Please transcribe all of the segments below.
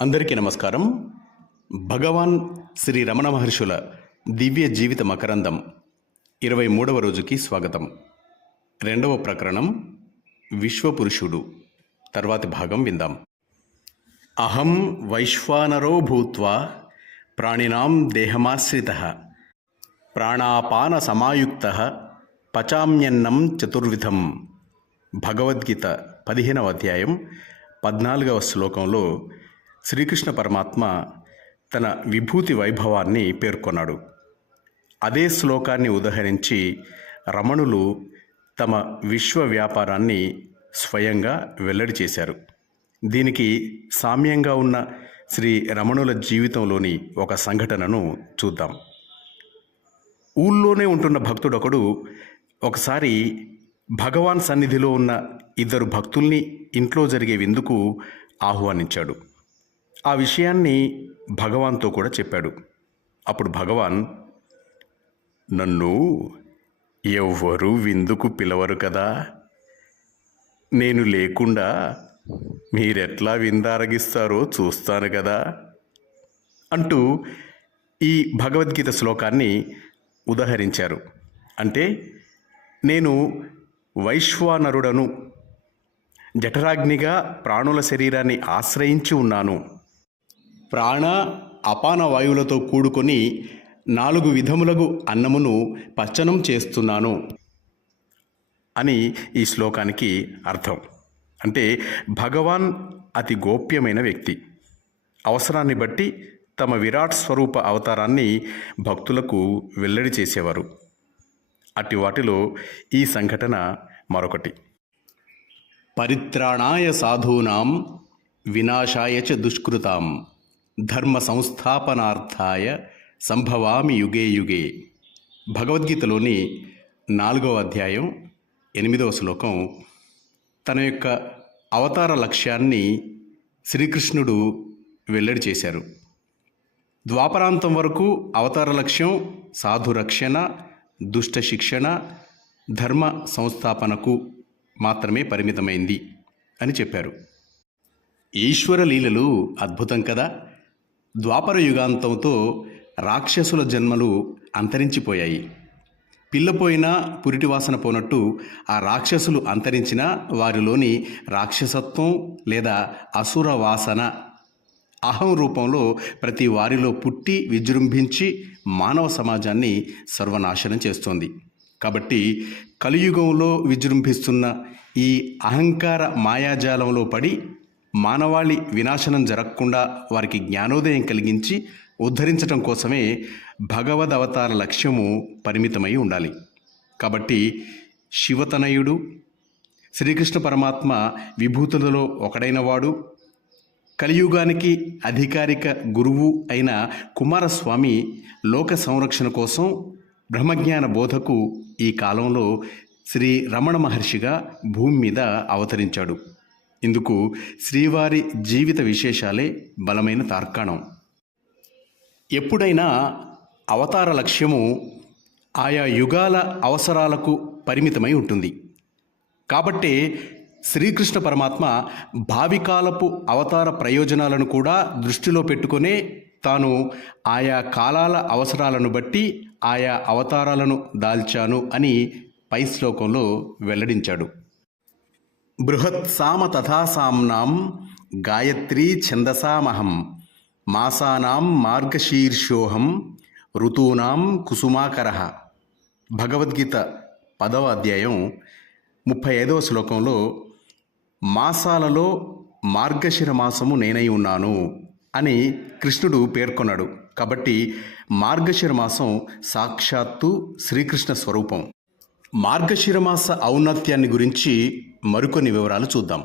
అందరికీ నమస్కారం. భగవాన్ శ్రీ రమణ మహర్షుల దివ్య జీవిత మకరందం ఇరవై మూడవ రోజుకి స్వాగతం. రెండవ ప్రకరణం విశ్వపురుషుడు. తర్వాతి భాగం విందాం. అహం వైశ్వానరో భూత్వా ప్రాణినాం దేహమాశ్రిత ప్రాణాపాన సమాయుక్త పచామ్యన్నం చతుర్విధం. భగవద్గీత పదిహేనవ అధ్యాయం పద్నాలుగవ శ్లోకంలో శ్రీకృష్ణ పరమాత్మ తన విభూతి వైభవాన్ని పేర్కొన్నాడు. అదే శ్లోకాన్ని ఉదహరించి రమణులు తమ విశ్వ వ్యాపారాన్ని స్వయంగా వెల్లడి చేశారు. దీనికి సామ్యంగా ఉన్న శ్రీ రమణుల జీవితంలోని ఒక సంఘటనను చూద్దాం. ఊళ్ళోనే ఉంటున్న భక్తుడొకడు ఒకసారి భగవాన్ సన్నిధిలో ఉన్న ఇద్దరు భక్తుల్ని ఇంట్లో జరిగే విందుకు ఆహ్వానించాడు. ఆ విషయాన్ని భగవాన్తో కూడా చెప్పాడు. అప్పుడు భగవాన్ నన్ను ఎవ్వరూ విందుకు పిలవరు కదా. నేను లేకుండా మీరెట్లా విందారగిస్తారో చూస్తాను కదా. అంటూ ఈ భగవద్గీత శ్లోకాన్ని ఉదహరించారు. అంటే నేను వైశ్వానరుడను జఠరాగ్నిగా ప్రాణుల శరీరాన్ని ఆశ్రయించి ఉన్నాను. ప్రాణ అపాన వాయువులతో కూడుకొని నాలుగు విధములకు అన్నమును పచ్చనం చేస్తున్నాను అని ఈ శ్లోకానికి అర్థం. అంటే భగవాన్ అతి గోప్యమైన వ్యక్తి. అవసరాన్ని బట్టి తమ విరాట్ స్వరూప అవతారాన్ని భక్తులకు వెల్లడి చేసేవారు. అట్టి వాటిలో ఈ సంఘటన మరొకటి. పరిత్రాణాయ సాధూనాం వినాశాయ చ దుష్కృతాం. ధర్మ సంస్థాపనార్థాయ సంభవామి యుగే యుగే. భగవద్గీతలోని నాలుగవ అధ్యాయం ఎనిమిదవ శ్లోకం తన యొక్క అవతార లక్ష్యాన్ని శ్రీకృష్ణుడు వెల్లడి చేశారు. ద్వాపరాంతం వరకు అవతార లక్ష్యం సాధు రక్షణ దుష్ట శిక్షణ ధర్మ సంస్థాపనకు మాత్రమే పరిమితమైంది అని చెప్పారు. ఈశ్వర లీలలు అద్భుతం కదా? ద్వాపర యుగాంతంతో రాక్షసుల జన్మలు అంతరించిపోయాయి. పిల్లపోయినా పురిటి వాసన పోనట్టు ఆ రాక్షసులు అంతరించినా వారిలోని రాక్షసత్వం లేదా అసుర వాసన అహం రూపంలో ప్రతి వారిలో పుట్టి విజృంభించి మానవ సమాజాన్ని సర్వనాశనం చేస్తోంది. కాబట్టి కలియుగంలో విజృంభిస్తున్న ఈ అహంకార మాయాజాలంలో పడి మానవాళి వినాశనం జరగకుండా వారికి జ్ఞానోదయం కలిగించి ఉద్ధరించటం కోసమే భగవద్ అవతార లక్ష్యము పరిమితమై ఉండాలి. కాబట్టి శివతనయుడు శ్రీకృష్ణ పరమాత్మ విభూతులలో ఒకడైన వాడు కలియుగానికి అధికారిక గురువు అయిన కుమారస్వామి లోక సంరక్షణ కోసం బ్రహ్మజ్ఞాన బోధకు ఈ కాలంలో శ్రీ రమణ మహర్షిగా భూమి మీద అవతరించాడు. ఇందుకు శ్రీవారి జీవిత విశేషాలే బలమైన తార్కాణం. ఎప్పుడైనా అవతార లక్ష్యము ఆయా యుగాల అవసరాలకు పరిమితమై ఉంటుంది. కాబట్టే శ్రీకృష్ణ పరమాత్మ భావికాలపు అవతార ప్రయోజనాలను కూడా దృష్టిలో పెట్టుకునే తాను ఆయా కాలాల అవసరాలను బట్టి ఆయా అవతారాలను దాల్చాను అని పై శ్లోకంలో వెల్లడించాడు. బృహత్సామ తథాసాంనాం గాయత్రీ ఛందసామహం మాసానాం మార్గశీర్షోహం ఋతూనాం కుసుమాకర. భగవద్గీత పదవ అధ్యాయం ముప్పై ఐదవ శ్లోకంలో మాసాలలో మార్గశిర మాసము నేనై ఉన్నాను అని కృష్ణుడు పేర్కొన్నాడు. కాబట్టి మార్గశిర మాసం సాక్షాత్తు శ్రీకృష్ణ స్వరూపం. మార్గశిరమాస ఔన్నత్యాన్ని గురించి మరికొన్ని వివరాలు చూద్దాం.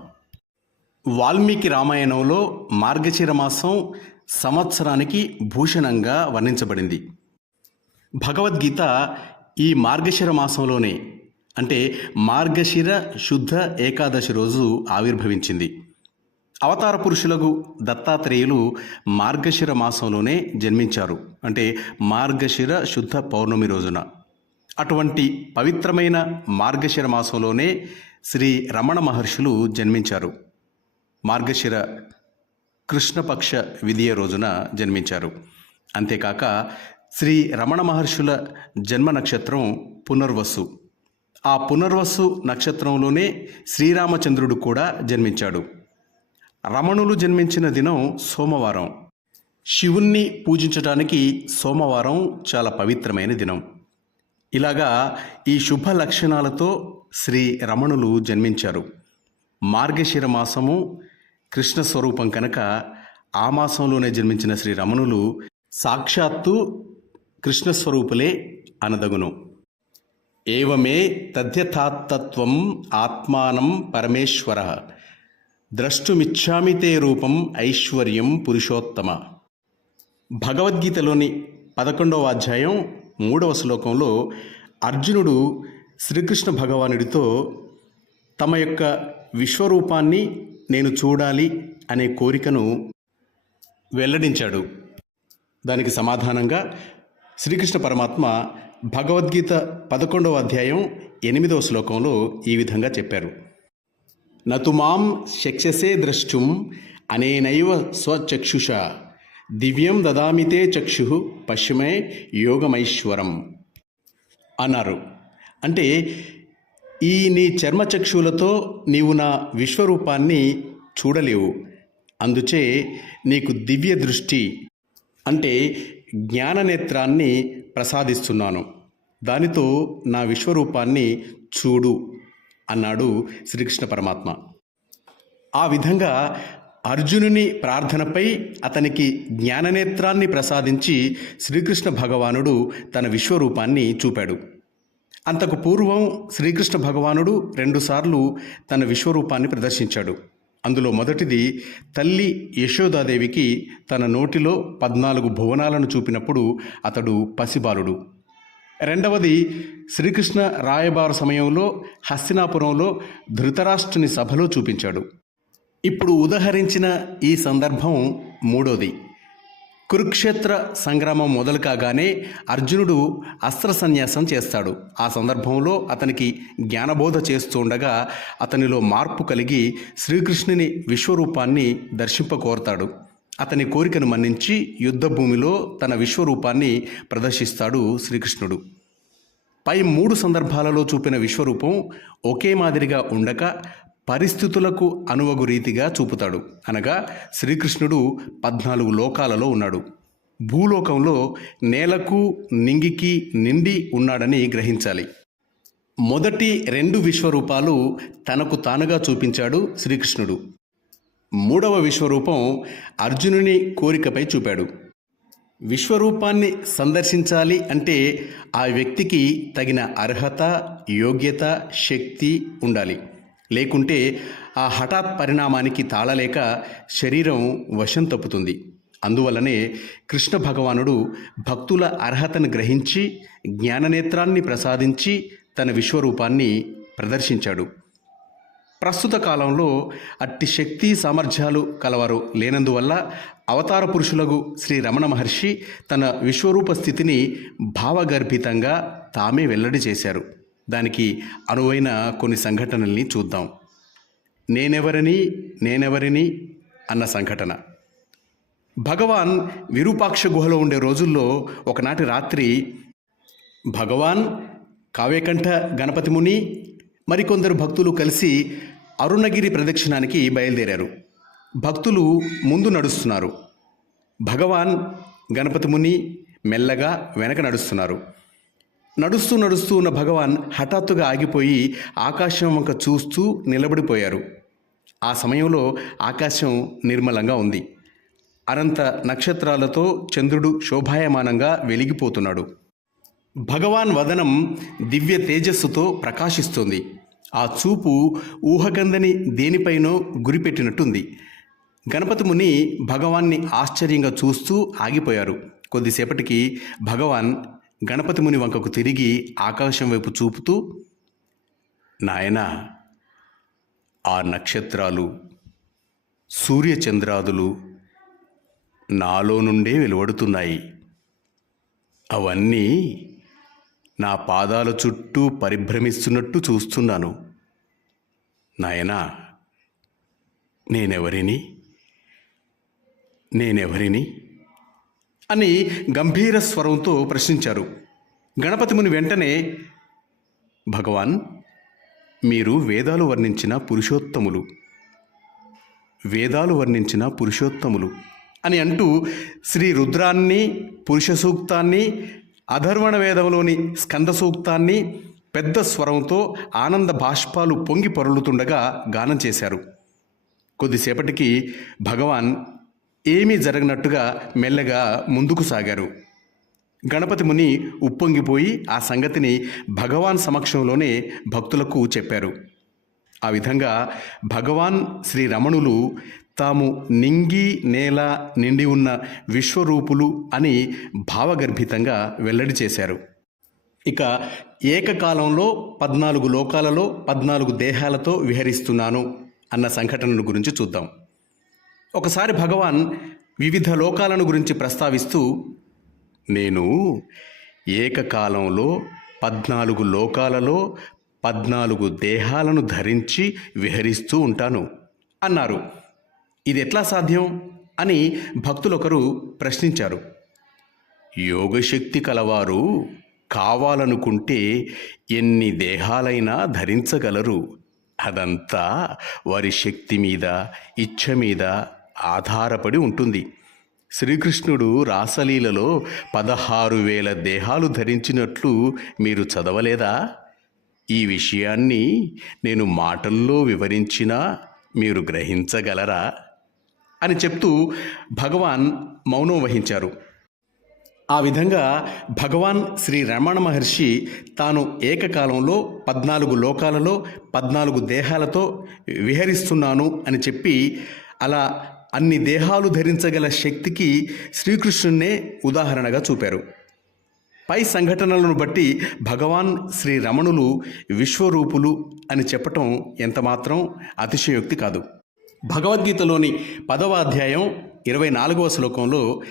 వాల్మీకి రామాయణంలో మార్గశిర మాసం సంవత్సరానికి భూషణంగా వర్ణించబడింది. భగవద్గీత ఈ మార్గశిర మాసంలోనే అంటే మార్గశిర శుద్ధ ఏకాదశి రోజు ఆవిర్భవించింది. అవతార పురుషులకు దత్తాత్రేయులు మార్గశిర మాసంలోనే జన్మించారు. అంటే మార్గశిర శుద్ధ పౌర్ణమి రోజున. అటువంటి పవిత్రమైన మార్గశిర మాసంలోనే శ్రీ రమణ మహర్షులు జన్మించారు. మార్గశిర కృష్ణపక్ష విధియ రోజున జన్మించారు. అంతేకాక శ్రీ రమణ మహర్షుల జన్మ నక్షత్రం పునర్వసు. ఆ పునర్వసు నక్షత్రంలోనే శ్రీరామచంద్రుడు కూడా జన్మించాడు. రమణులు జన్మించిన దినం సోమవారం. శివుణ్ణి పూజించడానికి సోమవారం చాలా పవిత్రమైన దినం. ఇలాగా ఈ శుభ లక్షణాలతో శ్రీ రమణులు జన్మించారు. మార్గశిర మాసము కృష్ణ స్వరూపం కనుక ఆ మాసంలోనే జన్మించిన శ్రీ రమణులు సాక్షాత్తు కృష్ణ స్వరూపులే అనదగును. ఏవమే తథ్యథాత్తత్వం ఆత్మానం పరమేశ్వర. ద్రష్టుమిచ్చామితే రూపం ఐశ్వర్యం పురుషోత్తమ. భగవద్గీతలోని పదకొండవ అధ్యాయం మూడవ శ్లోకంలో అర్జునుడు శ్రీకృష్ణ భగవానుడితో తమ యొక్క విశ్వరూపాన్ని నేను చూడాలి అనే కోరికను వెల్లడించాడు. దానికి సమాధానంగా శ్రీకృష్ణ పరమాత్మ భగవద్గీత పదకొండవ అధ్యాయం ఎనిమిదవ శ్లోకంలో ఈ విధంగా చెప్పారు. నతు మాం శక్ష్యసే ద్రష్టుం అనేనైవ స్వచక్షుష దివ్యం దదామితే చక్షు పశ్చిమే యోగమైశ్వరం అన్నారు. అంటే ఈ నీ చర్మచక్షులతో నీవు నా విశ్వరూపాన్ని చూడలేవు. అందుచే నీకు దివ్య దృష్టి అంటే జ్ఞాననేత్రాన్ని ప్రసాదిస్తున్నాను. దానితో నా విశ్వరూపాన్ని చూడు అన్నాడు శ్రీకృష్ణ పరమాత్మ. ఆ విధంగా అర్జునుని ప్రార్థనపై అతనికి జ్ఞాననేత్రాన్ని ప్రసాదించి శ్రీకృష్ణ భగవానుడు తన విశ్వరూపాన్ని చూపాడు. అంతకు పూర్వం శ్రీకృష్ణ భగవానుడు రెండుసార్లు తన విశ్వరూపాన్ని ప్రదర్శించాడు. అందులో మొదటిది తల్లి యశోదాదేవికి తన నోటిలో పద్నాలుగు భువనాలను చూపినప్పుడు అతడు పసిబాలుడు. రెండవది శ్రీకృష్ణ రాయబార సమయంలో హస్తినాపురంలో ధృతరాష్ట్రుని సభలో చూపించాడు. ఇప్పుడు ఉదహరించిన ఈ సందర్భం మూడోది. కురుక్షేత్ర సంగ్రామం మొదలు కాగానే అర్జునుడు అస్త్ర సన్యాసం చేస్తాడు. ఆ సందర్భంలో అతనికి జ్ఞానబోధ చేస్తుండగా అతనిలో మార్పు కలిగి శ్రీకృష్ణుని విశ్వరూపాన్ని దర్శింపకోరతాడు. అతని కోరికను మన్నించి యుద్ధభూమిలో తన విశ్వరూపాన్ని ప్రదర్శిస్తాడు శ్రీకృష్ణుడు. పై మూడు సందర్భాలలో చూపిన విశ్వరూపం ఒకే మాదిరిగా ఉండక పరిస్థితులకు అనువగు రీతిగా చూపుతాడు. అనగా శ్రీకృష్ణుడు పద్నాలుగు లోకాలలో ఉన్నాడు. భూలోకంలో నేలకు నింగికి నిండి ఉన్నాడని గ్రహించాలి. మొదటి రెండు విశ్వరూపాలు తనకు తానుగా చూపించాడు శ్రీకృష్ణుడు. మూడవ విశ్వరూపం అర్జునుని కోరికపై చూపాడు. విశ్వరూపాన్ని సందర్శించాలి అంటే ఆ వ్యక్తికి తగిన అర్హత యోగ్యత శక్తి ఉండాలి. లేకుంటే ఆ హఠాత్ పరిణామానికి తాళలేక శరీరం వశం తప్పుతుంది. అందువల్లనే కృష్ణ భగవానుడు భక్తుల అర్హతను గ్రహించి జ్ఞాననేత్రాన్ని ప్రసాదించి తన విశ్వరూపాన్ని ప్రదర్శించాడు. ప్రస్తుత కాలంలో అట్టి శక్తి సామర్థ్యాలు కలవారు లేనందువల్ల అవతార పురుషులకు శ్రీ రమణ మహర్షి తన విశ్వరూప స్థితిని భావగర్భితంగా తామే వెల్లడి చేశారు. దానికి అనువైన కొన్ని సంఘటనల్ని చూద్దాం. నేనెవరిని నేనెవరిని అన్న సంఘటన. భగవాన్ విరూపాక్ష గుహలో ఉండే రోజుల్లో ఒకనాటి రాత్రి భగవాన్ కావ్యకంఠ గణపతి ముని మరికొందరు భక్తులు కలిసి అరుణగిరి ప్రదక్షిణానికి బయలుదేరారు. భక్తులు ముందు నడుస్తున్నారు. భగవాన్ గణపతి ముని మెల్లగా వెనక నడుస్తున్నారు. నడుస్తూ నడుస్తూ ఉన్న భగవాన్ హఠాత్తుగా ఆగిపోయి ఆకాశం వంక చూస్తూ నిలబడిపోయారు. ఆ సమయంలో ఆకాశం నిర్మలంగా ఉంది. అనంత నక్షత్రాలతో చంద్రుడు శోభాయమానంగా వెలిగిపోతున్నాడు. భగవాన్ వదనం దివ్య తేజస్సుతో ప్రకాశిస్తోంది. ఆ చూపు ఊహకందని దేనిపైనో గురిపెట్టినట్టుంది. గణపతి ముని భగవాన్ని ఆశ్చర్యంగా చూస్తూ ఆగిపోయారు. కొద్దిసేపటికి భగవాన్ గణపతి ముని వంకకు తిరిగి ఆకాశం వైపు చూపుతూ నాయనా ఆ నక్షత్రాలు సూర్యచంద్రాదులు నాలో నుండే వెలువడుతున్నాయి. అవన్నీ నా పాదాల చుట్టూ పరిభ్రమిస్తున్నట్టు చూస్తున్నాను. నాయనా నేనెవరిని? నేనెవరిని? అని గంభీర స్వరంతో ప్రశ్నించారు. గణపతి ముని వెంటనే భగవాన్ మీరు వేదాలు వర్ణించిన పురుషోత్తములు. వేదాలు వర్ణించిన పురుషోత్తములు అని అంటూ శ్రీ రుద్రాన్ని పురుష సూక్తాన్ని అధర్వణ వేదంలోని స్కంద సూక్తాన్ని పెద్ద స్వరంతో ఆనంద బాష్పాలు పొంగి పొరలుతుండగా గానం చేశారు. కొద్దిసేపటికి భగవాన్ ఏమీ జరగనట్టుగా మెల్లగా ముందుకు సాగారు. గణపతి ముని ఉప్పొంగిపోయి ఆ సంగతిని భగవాన్ సమక్షంలోనే భక్తులకు చెప్పారు. ఆ విధంగా భగవాన్ శ్రీ రమణులు తాము నింగి నేల నిండి ఉన్న విశ్వరూపులు అని భావగర్భితంగా వెల్లడి చేశారు. ఇక ఏకకాలంలో పద్నాలుగు లోకాలలో పద్నాలుగు దేహాలతో విహరిస్తున్నాను అన్న సంఘటనను గురించి చూద్దాం. ఒకసారి భగవాన్ వివిధ లోకాలను గురించి ప్రస్తావిస్తూ నేను ఏకకాలంలో పద్నాలుగు లోకాలలో పద్నాలుగు దేహాలను ధరించి విహరిస్తూ ఉంటాను అన్నారు. ఇది ఎట్లా సాధ్యం? అని భక్తులొకరు ప్రశ్నించారు. యోగశక్తి కలవారు కావాలనుకుంటే ఎన్ని దేహాలైనా ధరించగలరు. అదంతా వారి శక్తి మీద ఇచ్చ మీద ఆధారపడి ఉంటుంది. శ్రీకృష్ణుడు రాసలీలలో పదహారు వేల దేహాలు ధరించినట్లు మీరు చదవలేదా? ఈ విషయాన్ని నేను మాటల్లో వివరించినా మీరు గ్రహించగలరా? అని చెప్తూ భగవాన్ మౌనం వహించారు. ఆ విధంగా భగవాన్ శ్రీ రమణ మహర్షి తాను ఏకకాలంలో పద్నాలుగు లోకాలలో పద్నాలుగు దేహాలతో విహరిస్తున్నాను అని చెప్పి అలా అన్ని దేహాలు ధరించగల శక్తికి శ్రీకృష్ణున్నే ఉదాహరణగా చూపారు. పై సంఘటనలను బట్టి భగవాన్ శ్రీ రమణులు విశ్వరూపులు అని చెప్పటం ఎంతమాత్రం అతిశయోక్తి కాదు. భగవద్గీతలోని పదవ అధ్యాయం ఇరవై నాలుగవ శ్లోకంలో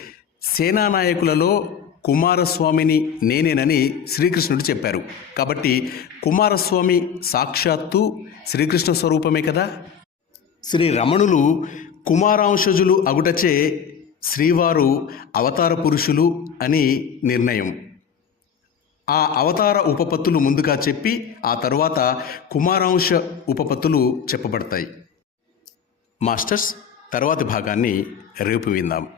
సేనానాయకులలో కుమారస్వామిని నేనేనని శ్రీకృష్ణుడు చెప్పారు. కాబట్టి కుమారస్వామి సాక్షాత్తు శ్రీకృష్ణ స్వరూపమే కదా? శ్రీ రమణులు కుమారాంశజులు అగుటచే శ్రీవారు అవతార పురుషులు అని నిర్ణయం. ఆ అవతార ఉపపత్తులు ముందుగా చెప్పి ఆ తరువాత కుమారాంశ ఉపపత్తులు చెప్పబడతాయి. మాస్టర్స్ తర్వాతి భాగాన్ని రేపు విందాం.